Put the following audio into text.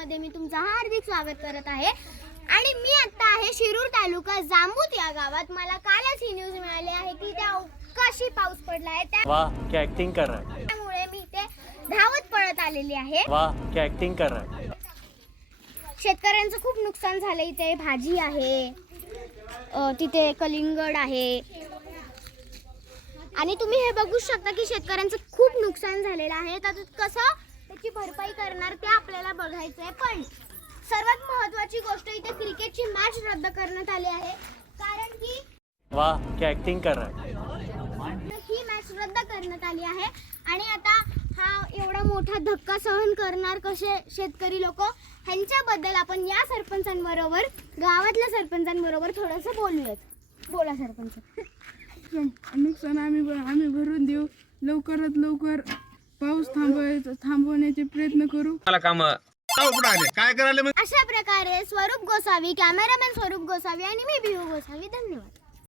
मध्ये मी तुमचं हार्दिक स्वागत करत आहे आणि मी आता आहे शिरूर तालुका जांबूत या गावात। मला कालच ही न्यूज मिळाली आहे की त्या अवकाशी पाऊस पडला आहे। वाह क्या एक्टिंग कर रहा है। त्यामुळे मी ते धावत पळत आलेली आहे। वाह क्या एक्टिंग कर रहा है। शेतकऱ्यांचं खूप नुकसान झालं। इथे भाजी आहे, तिथे कलिंगड आहे आणि तुम्ही हे बघू शकता की शेतकऱ्यांचं खूप नुकसान झालेलं आहे। तर कसं त्याची भरपाई करणार ते आपल्याला बघायचं आहे। पण सर्वात महत्त्वाची गोष्ट इथे क्रिकेटची मॅच रद्द करण्यात आली आहे, कारण की वाह क्या एक्टिंग कर रहा है। ही मॅच रद्द करण्यात आली आहे आणि आता हा एवढा मोठा धक्का सहन करणार कसे शेतकरी लोक, ह्यांच्याबद्दल आपण या सरपंचांबरोबर, गावातल्या सरपंचांबरोबर थोडंसं बोलूयात। बोला सरपंच। नुकसान आम्ही भरून देऊ। लवकरात लवकर पाऊस थांबवण्याचे प्रयत्न करू। अशा प्रकारे स्वरूप गोसावी, कॅमेरामॅन स्वरूप गोसावी आणि मी बिहू गोसावी, धन्यवाद।